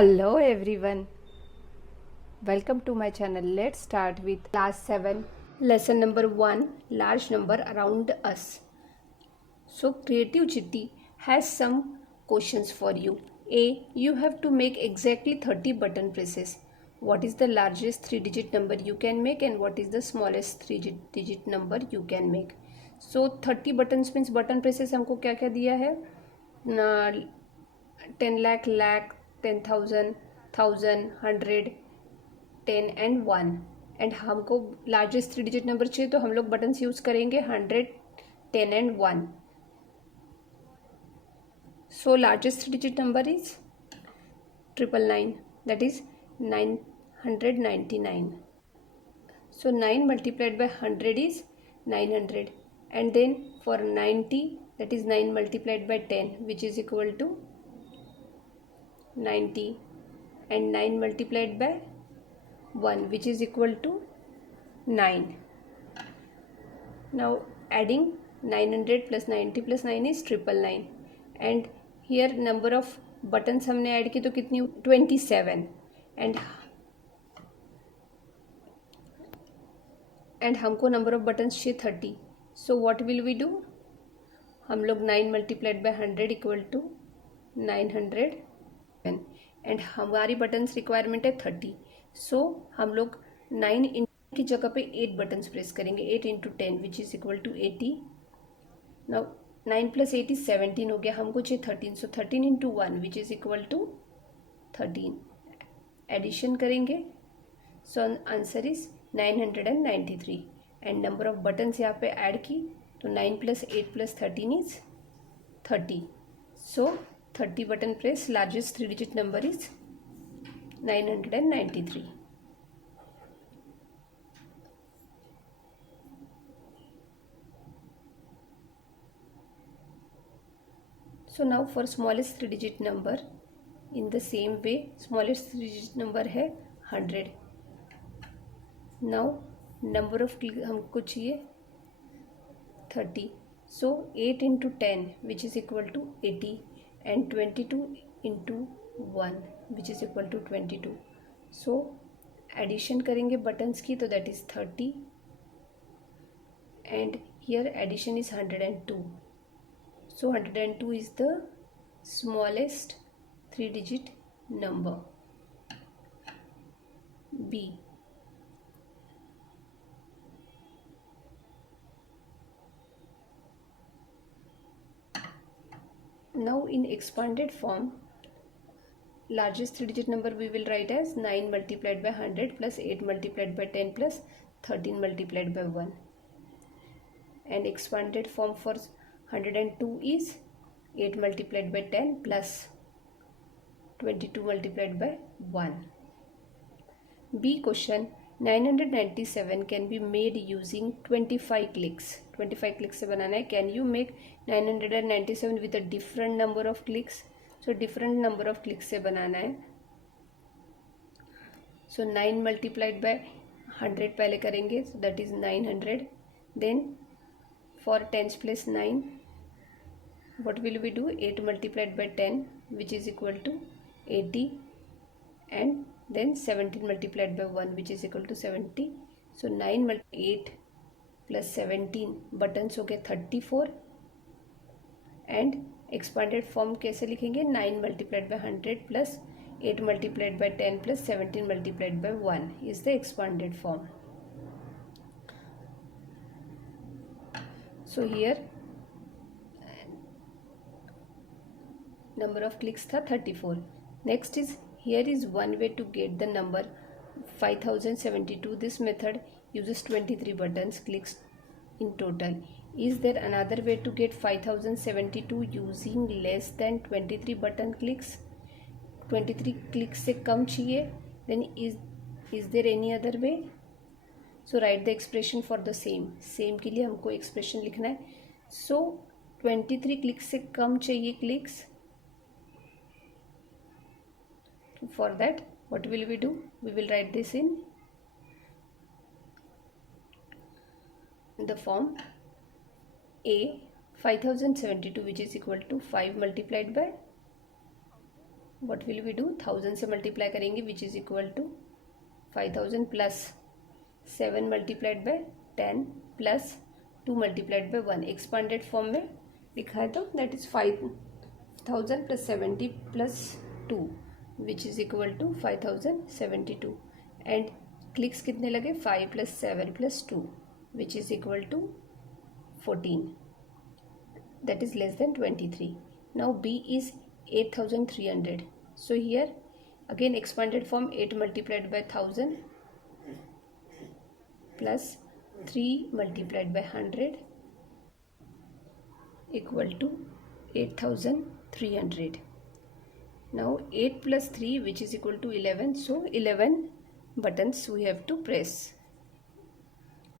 Hello everyone, welcome to my channel. Let's start with class 7, lesson number 1, large number around us. So Creative Chitti has some questions for you. A. You have to make exactly 30 button presses. What is the largest 3-digit number you can make and what is the smallest 3-digit number you can make? So 30 buttons means button presses हमको क्या क्या दिया है? 10 lakh, 10,000, 1,000, 100, 10 and 1 and हमको largest 3-digit number चाहिए तो हम लोग बटन्स यूज करेंगे 100, 10 and 1. So largest 3-digit number is 999, that is 999. So 9 multiplied by 100 is 900, and then for 90, that is 9 multiplied by 10, which is equal to 90, and 9 multiplied by 1, which is equal to 9. Now adding 900 plus 90 plus 9 is 999, and here number of buttons हमने add की तो कितनी 27, and हमको number of buttons चाहिए 30. So what will we do? हम लोग 9 multiplied by 100 equal to 900, and हमारी buttons requirement है 30. सो हम लोग 9 की जगह पे 8 बटन्स प्रेस करेंगे. 8 into 10 which is equal to 80. Now 9 plus 8 is 17 हो गया. हमको चाहिए 13. So 13 into 1 which is equal to 13. Addition करेंगे. So answer is 993, and number of buttons यहाँ पे ऐड की तो 9 plus 8 plus 13 is 30. So 30 button press, largest 3-digit number is 993. So now for smallest 3-digit number, in the same way smallest 3-digit number है 100. Now number of click हमको चाहिए 30. So 8 into 10 which is equal to 80, and 22 into 1 which is equal to 22. So addition करेंगे buttons की तो that is 30, and here addition is 102. So 102 is the smallest 3-digit number. B. Now in expanded form, largest 3-digit number we will write as 9 multiplied by 100 plus 8 multiplied by 10 plus 13 multiplied by 1. And expanded form for 102 is 8 multiplied by 10 plus 22 multiplied by 1. B question, 997 can be made using 25 clicks. 25 clicks से बनाना है. Can you make 997 with a different number of clicks? So different number of clicks से बनाना है. So 9 multiplied by 100 पहले करेंगे, so that is 900. Then for tens place 9, what will we do? 8 multiplied by 10 which is equal to 80, and then 17 multiplied by 1 which is equal to 70. So 9 multiplied 8 plus 17 buttons हो गए 34, and expanded form कैसे लिखेंगे? 9 multiplied by 100 plus 8 multiplied by 10 plus 17 multiplied by 1 is the expanded form. So here number of clicks था 34. Next is, here is one way to get the number 5072. This method uses 23 buttons clicks in total. Is there another way to get 5072 using less than 23 button clicks? 23 clicks से कम चाहिए. Then is there any other way? So write the expression for the same. Same के लिए हमको expression लिखना है. So 23 clicks से कम चाहिए clicks. For that, what will we do? We will write this in the form A 5072 which is equal to 5 multiplied by what will we do, 1000 से multiply करेंगे which is equal to 5000 plus 7 multiplied by 10 plus 2 multiplied by 1, expanded form में लिखा है तो that is 5000 plus 70 plus 2 which is equal to 5072 and clicks कितने लगे, 5 plus 7 plus 2 which is equal to 14, that is less than 23. Now B is 8300. So here again expanded form, 8 multiplied by 1000 plus 3 multiplied by 100 equal to 8300. Now 8 plus 3 which is equal to 11. So 11 buttons we have to press.